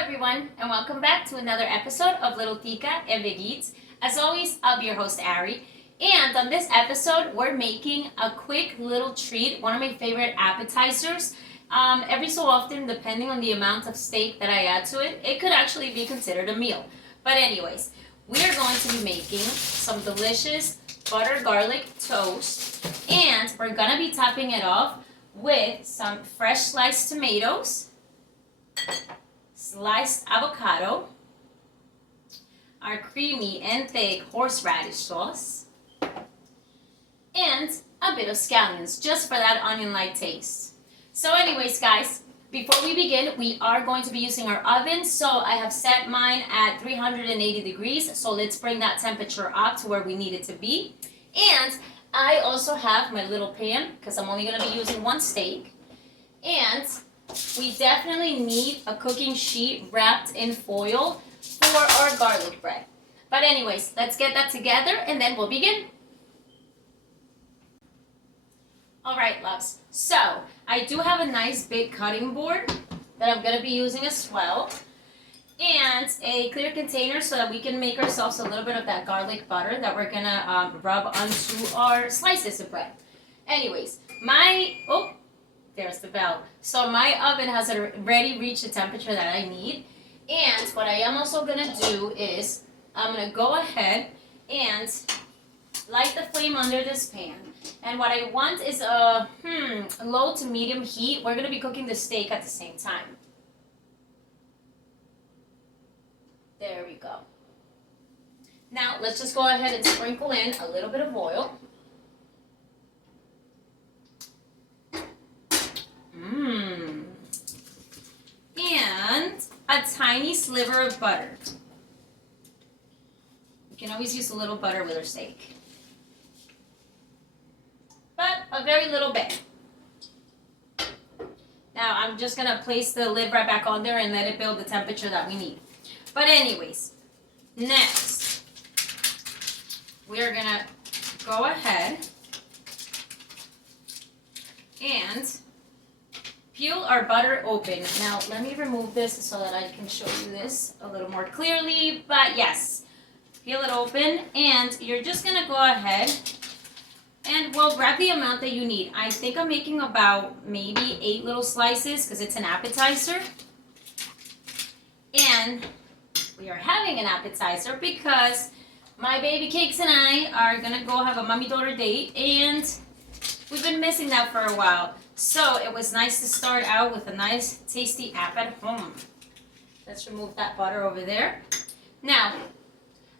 everyone, and welcome back to another episode of Little Tica and Big Eats. As always, I'll be your host, Ari. And on this episode, we're making a quick little treat, one of my favorite appetizers. Every so often, depending on the amount of steak that I add to it, it could actually be considered a meal. But anyways, we're going to be making some delicious butter garlic toast. And we're going to be topping it off with some fresh sliced tomatoes, sliced avocado, our creamy and thick horseradish sauce, and a bit of scallions, just for that onion-like taste. So anyways, guys, before we begin, we are going to be using our oven. So I have set mine at 380 degrees. So let's bring that temperature up to where we need it to be. And I also have my little pan, because I'm only going to be using one steak. And we definitely need a cooking sheet wrapped in foil for our garlic bread. But anyways, let's get that together and then we'll begin. Alright, loves. So, I do have a nice big cutting board that I'm going to be using as well. And a clear container so that we can make ourselves a little bit of that garlic butter that we're going to rub onto our slices of bread. Anyways, there's the bell. So my oven has already reached the temperature that I need. And what I am also going to do is I'm going to go ahead and light the flame under this pan. And what I want is a low to medium heat. We're going to be cooking the steak at the same time. There we go. Now let's just go ahead and sprinkle in a little bit of oil. And a tiny sliver of butter. You can always use a little butter with our steak. But a very little bit. Now I'm just going to place the lid right back on there and let it build the temperature that we need. But anyways, next we're going to go ahead and peel our butter open. Now, let me remove this so that I can show you this a little more clearly. But yes, peel it open, and you're just going to go ahead and, well, grab the amount that you need. I think I'm making about maybe 8 little slices because it's an appetizer. And we are having an appetizer because my baby cakes and I are going to go have a mommy-daughter date, and we've been missing that for a while. So it was nice to start out with a nice tasty app at home. Let's remove that butter over there. Now,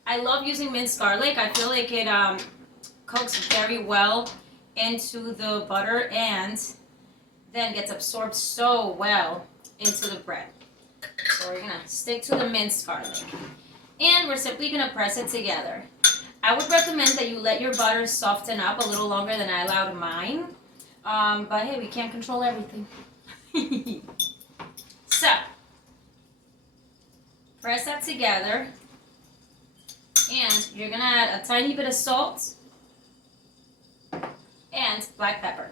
I love using minced garlic. I feel like it cooks very well into the butter and then gets absorbed so well into the bread. So we're going to stick to the minced garlic. And we're simply going to press it together. I would recommend that you let your butter soften up a little longer than I allowed mine. But hey, we can't control everything. So, press that together. And you're going to add a tiny bit of salt and black pepper.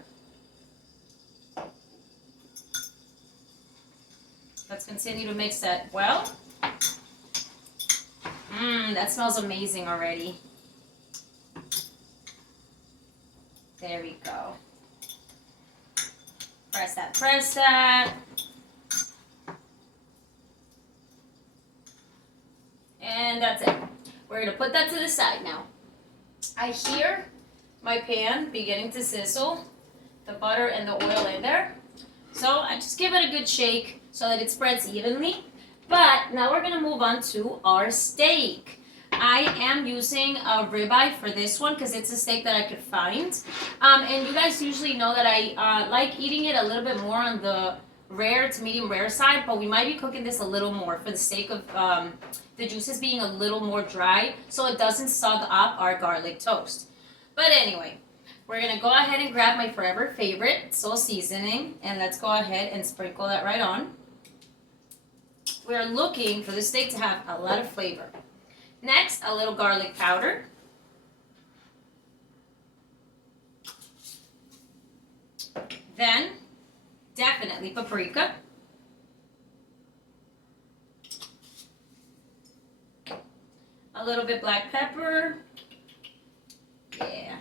Let's continue to mix that well. That smells amazing already. There we go. Press that, press that. And that's it. We're going to put that to the side now. I hear my pan beginning to sizzle, the butter and the oil in there. So I just give it a good shake so that it spreads evenly. But now we're going to move on to our steak. I am using a ribeye for this one because it's a steak that I could find. And you guys usually know that I like eating it a little bit more on the rare to medium rare side, but we might be cooking this a little more for the sake of the juices being a little more dry so it doesn't sog up our garlic toast. But anyway, we're going to go ahead and grab my forever favorite soul seasoning, and let's go ahead and sprinkle that right on. We're looking for the steak to have a lot of flavor. Next, a little garlic powder. Then, definitely paprika. little bit black pepper. Yeah.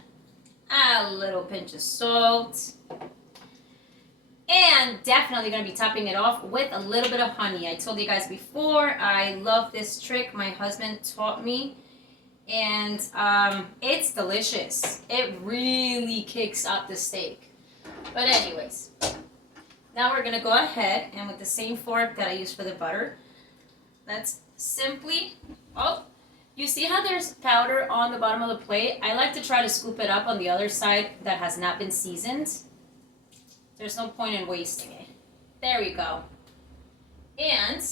A little pinch of salt. And definitely going to be topping it off with a little bit of honey. I told you guys before, I love this trick. My husband taught me. And it's delicious. It really kicks up the steak. But anyways, now we're going to go ahead and with the same fork that I used for the butter, let's simply, oh, you see how there's powder on the bottom of the plate? I like to try to scoop it up on the other side that has not been seasoned. There's no point in wasting it. There we go. And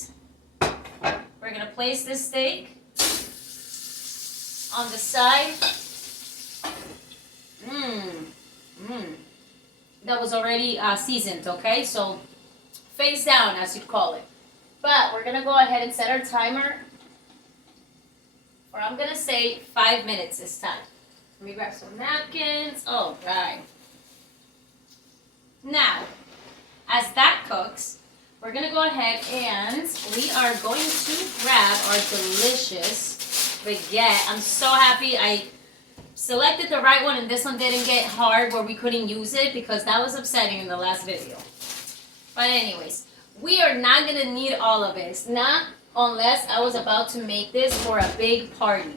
we're going to place this steak on the side. That was already seasoned, okay? So face down, as you'd call it. But we're going to go ahead and set our timer. Or I'm going to say 5 minutes this time. Let me grab some napkins. All right. Now, as that cooks, we're going to go ahead and we are going to grab our delicious baguette. I'm so happy I selected the right one and this one didn't get hard where we couldn't use it because that was upsetting in the last video. But anyways, we are not going to need all of this. Not unless I was about to make this for a big party.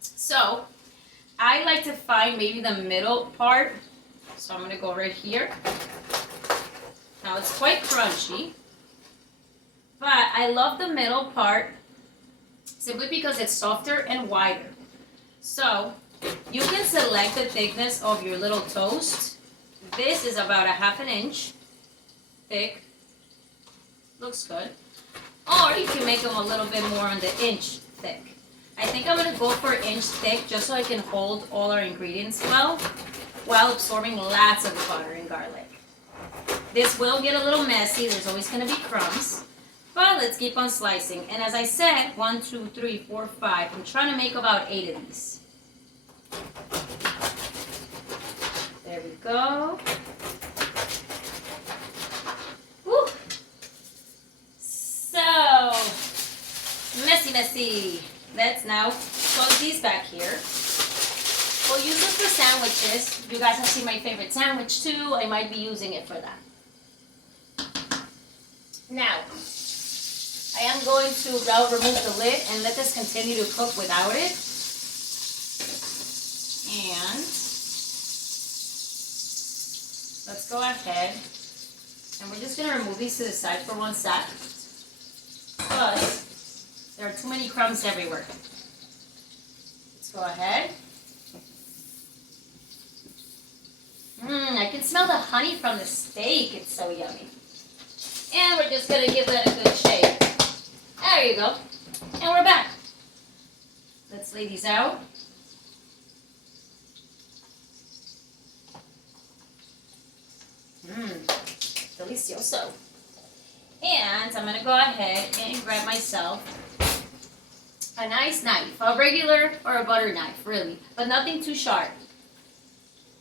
So, I like to find maybe the middle part. So I'm going to go right here. Now it's quite crunchy. But I love the middle part simply because it's softer and wider. So you can select the thickness of your little toast. This is about 1/2 inch thick. Looks good. Or you can make them a little bit more on the inch thick. I think I'm going to go for inch thick just so I can hold all our ingredients well while absorbing lots of butter and garlic. This will get a little messy. There's always going to be crumbs. But let's keep on slicing. And as I said, 1, 2, 3, 4, 5. I'm trying to make about 8 of these. There we go. Woo. So, messy. Let's now put these back here. We'll use them for sandwiches. You guys have seen my favorite sandwich too. I might be using it for that. Now, I am going to now remove the lid and let this continue to cook without it. And let's go ahead and we're just going to remove these to the side for 1 sec. Because there are too many crumbs everywhere. Let's go ahead. I can smell the honey from the steak. It's so yummy. And we're just going to give that a good shake. There you go. And we're back. Let's lay these out. Delicioso. And I'm going to go ahead and grab myself a nice knife. A regular or a butter knife, really. But nothing too sharp.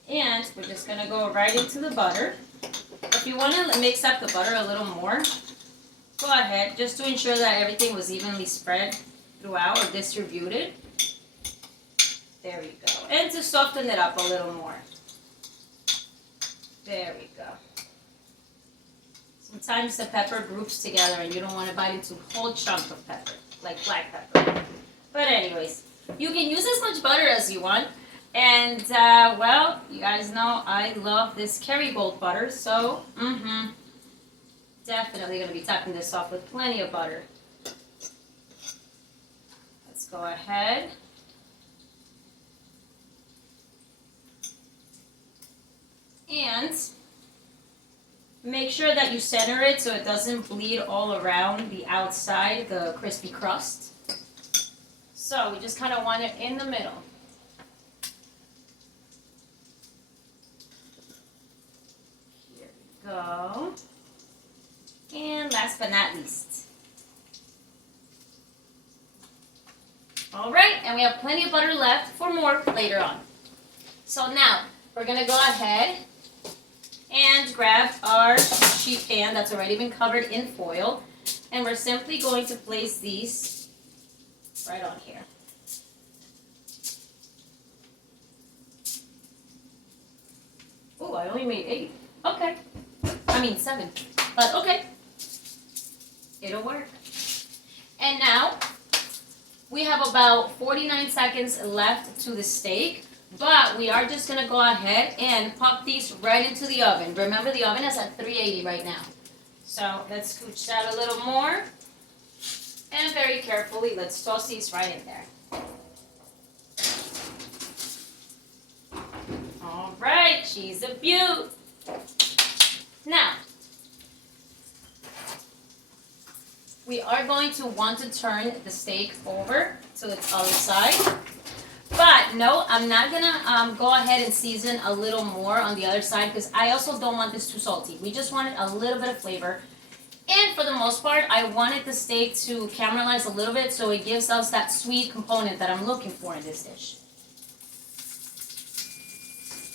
And we're just going to go right into the butter. If you want to mix up the butter a little more, go ahead, just to ensure that everything was evenly spread throughout or distributed. There we go. And to soften it up a little more. There we go. Sometimes the pepper groups together and you don't want to bite into a whole chunk of pepper, like black pepper. But anyways, you can use as much butter as you want. And, well, you guys know I love this Kerrygold butter, so, definitely going to be topping this off with plenty of butter. Let's go ahead. And make sure that you center it so it doesn't bleed all around the outside, the crispy crust. So we just kind of want it in the middle. Here we go. And last but not least. All right, and we have plenty of butter left for more later on. So now we're going to go ahead and grab our sheet pan that's already been covered in foil. And we're simply going to place these right on here. Oh, I only made 8. Okay. I mean 7. But okay. It'll work. And now, we have about 49 seconds left to the steak, but we are just gonna go ahead and pop these right into the oven. Remember, the oven is at 380 right now. So let's scooch that a little more. And very carefully, let's toss these right in there. All right, she's a beaut. Now, we are going to want to turn the steak over to its other side. But no, I'm not gonna go ahead and season a little more on the other side because I also don't want this too salty. We just wanted a little bit of flavor. And for the most part, I wanted the steak to caramelize a little bit so it gives us that sweet component that I'm looking for in this dish.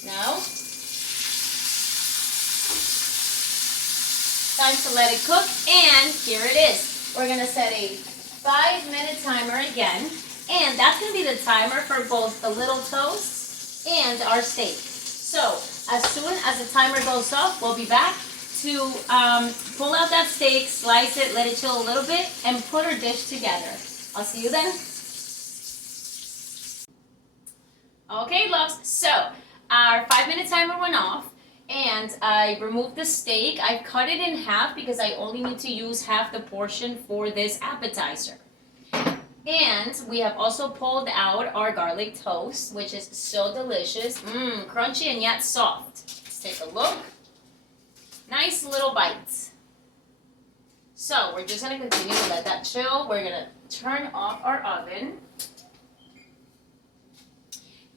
Now, time to let it cook, and here it is. We're gonna set a 5-minute timer again, and that's gonna be the timer for both the little toast and our steak. So, as soon as the timer goes off, we'll be back to pull out that steak, slice it, let it chill a little bit, and put our dish together. I'll see you then. Okay, loves, so our 5-minute timer went off, and I removed the steak. I cut it in half because I only need to use half the portion for this appetizer. And we have also pulled out our garlic toast, which is so delicious. Crunchy and yet soft. Let's take a look. Nice little bites. So we're just gonna continue to let that chill. We're gonna turn off our oven.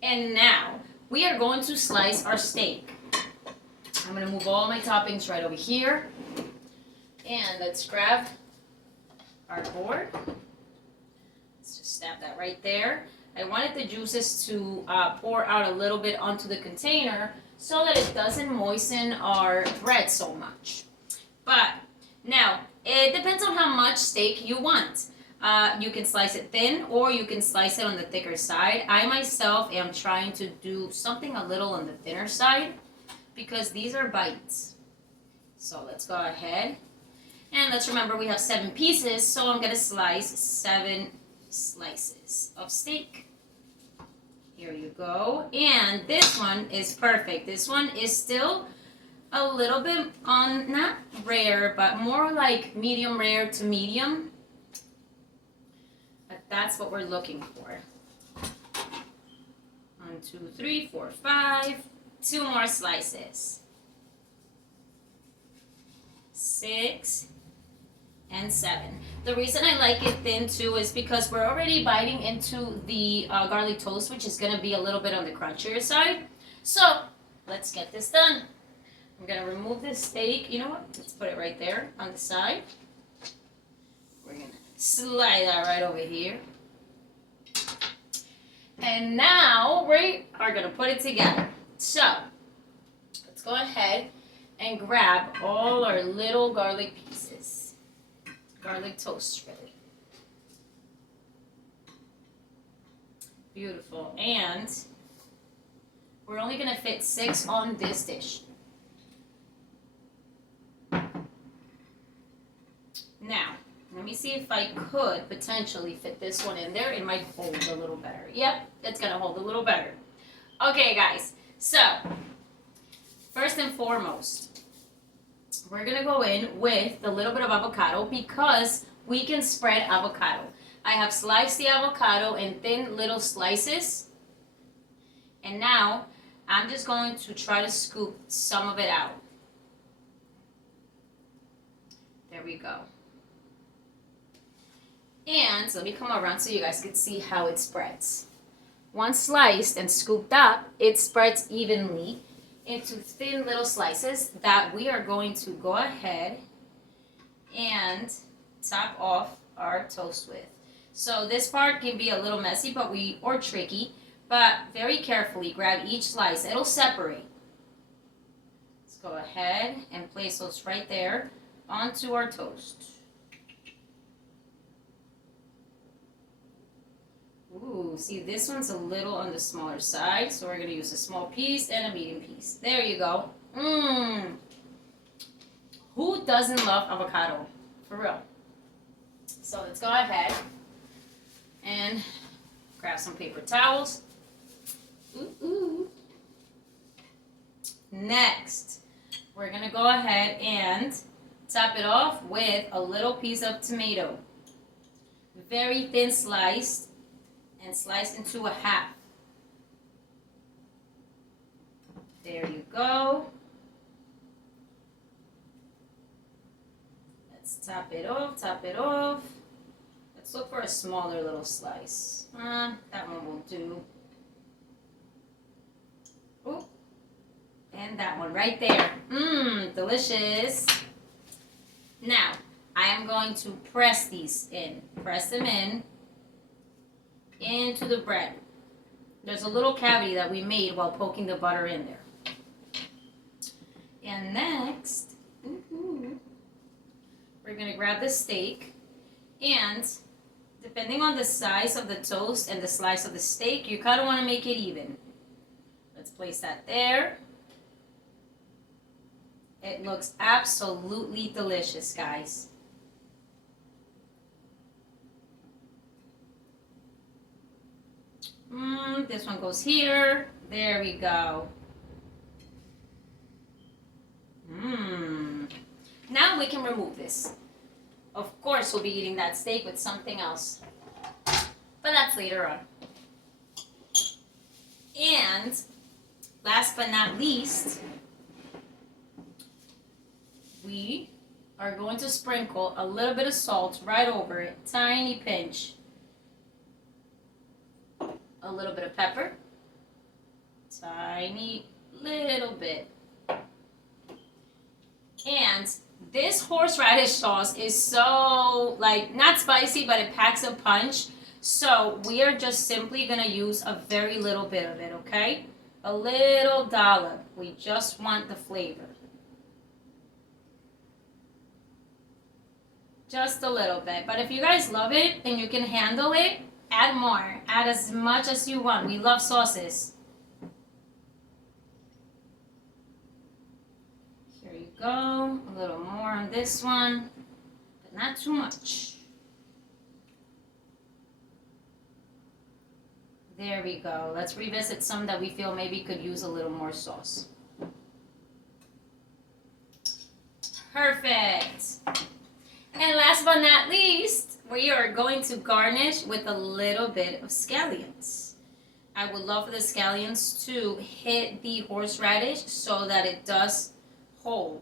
And now we are going to slice our steak. I'm gonna move all my toppings right over here. And let's grab our board. Let's just stab that right there. I wanted the juices to pour out a little bit onto the container so that it doesn't moisten our bread so much. But now, it depends on how much steak you want. You can slice it thin or you can slice it on the thicker side. I myself am trying to do something a little on the thinner side because these are bites. So let's go ahead. And let's remember we have 7 pieces, so I'm gonna slice 7 slices of steak. Here you go. And this one is perfect. This one is still a little bit on, not rare, but more like medium rare to medium. But that's what we're looking for. 1, 2, 3, 4, 5. 2 more slices. 6 and 7. The reason I like it thin too is because we're already biting into the garlic toast, which is going to be a little bit on the crunchier side. So let's get this done. I'm going to remove this steak. You know what? Let's put it right there on the side. We're going to slide that right over here. And now we are going to put it together. So let's go ahead and grab all our little garlic pieces. Garlic toast, really. Beautiful. And we're only going to fit 6 on this dish. Now, let me see if I could potentially fit this one in there. It might hold a little better. Yep, it's going to hold a little better. Okay, guys. So, first and foremost, we're going to go in with a little bit of avocado because we can spread avocado. I have sliced the avocado in thin little slices. And now, I'm just going to try to scoop some of it out. There we go. And let me come around so you guys can see how it spreads. Once sliced and scooped up, it spreads evenly into thin little slices that we are going to go ahead and top off our toast with. So this part can be a little messy or tricky, but very carefully grab each slice. It'll separate. Let's go ahead and place those right there onto our toast. Ooh, see, this one's a little on the smaller side, so we're going to use a small piece and a medium piece. There you go. Mmm. Who doesn't love avocado? For real. So let's go ahead and grab some paper towels. Ooh. Next, we're going to go ahead and top it off with a little piece of tomato. Very thin sliced and sliced into a half. There you go. Let's top it off. Let's look for a smaller little slice. That one won't do. Ooh. And that one right there. Mmm, delicious. Now, I am going to press these in. Press them in into the bread. There's a little cavity that we made while poking the butter in there. And next, we're going to grab the steak, and depending on the size of the toast and the slice of the steak, you kind of want to make it even. Let's place that there. It looks absolutely delicious, guys. This one goes here. There we go. Now we can remove this. Of course, we'll be eating that steak with something else, but that's later on. And last but not least, we are going to sprinkle a little bit of salt right over it, tiny pinch. A little bit of pepper, tiny little bit. And this horseradish sauce is so, like, not spicy, but it packs a punch. So we are just simply going to use a very little bit of it, okay? A little dollop. We just want the flavor. Just a little bit. But if you guys love it and you can handle it, add more. Add as much as you want. We love sauces. Here you go. A little more on this one, but not too much. There we go. Let's revisit some that we feel maybe could use a little more sauce. Perfect. And last but not least, we are going to garnish with a little bit of scallions. I would love for the scallions to hit the horseradish so that it does hold.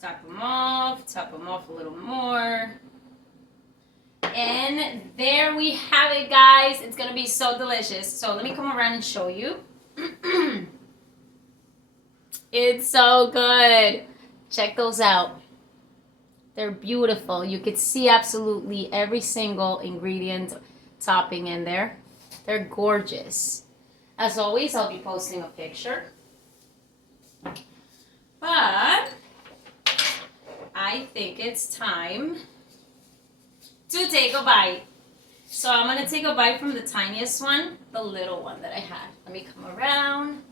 Top them off a little more. And there we have it, guys. It's gonna be so delicious. So let me come around and show you. It's so good. Check those out. They're beautiful. You could see absolutely every single ingredient topping in there. They're gorgeous. As always, I'll be posting a picture. But I think it's time to take a bite. So I'm going to take a bite from the tiniest one, the little one that I had. Let me come around.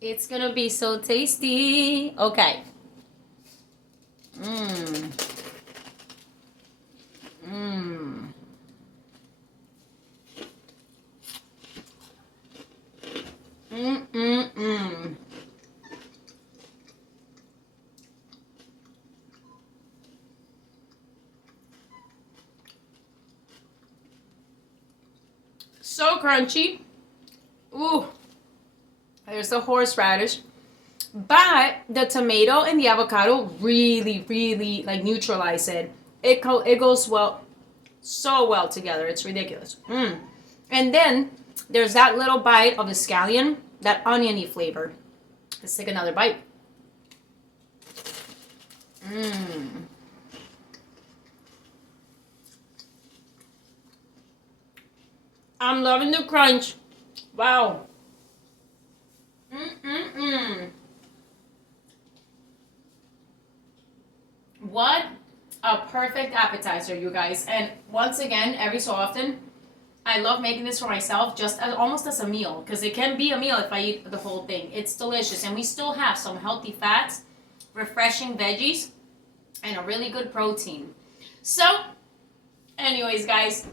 It's going to be so tasty. Okay. So crunchy. Ooh. There's the horseradish. But the tomato and the avocado really like neutralize it. It goes so well together. It's ridiculous. And then there's that little bite of the scallion, that oniony flavor. Let's take another bite. I'm loving the crunch. Wow. perfect appetizer, you guys. And once again, every so often, I love making this for myself just almost as a meal, because it can be a meal if I eat the whole thing. It's delicious, and we still have some healthy fats, refreshing veggies, and a really good protein. So, anyways, guys,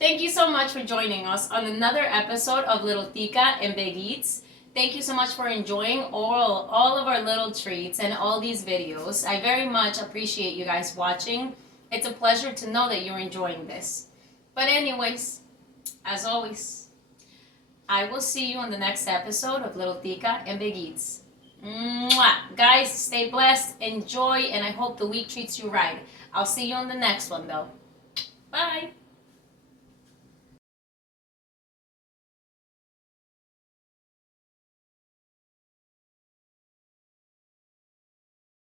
thank you so much for joining us on another episode of Little Tica and Big Eats. Thank you so much for enjoying all of our little treats and all these videos. I very much appreciate you guys watching. It's a pleasure to know that you're enjoying this. But anyways, as always, I will see you on the next episode of Little Tica and Big Eats. Mwah! Guys, stay blessed, enjoy, and I hope the week treats you right. I'll see you on the next one, though. Bye!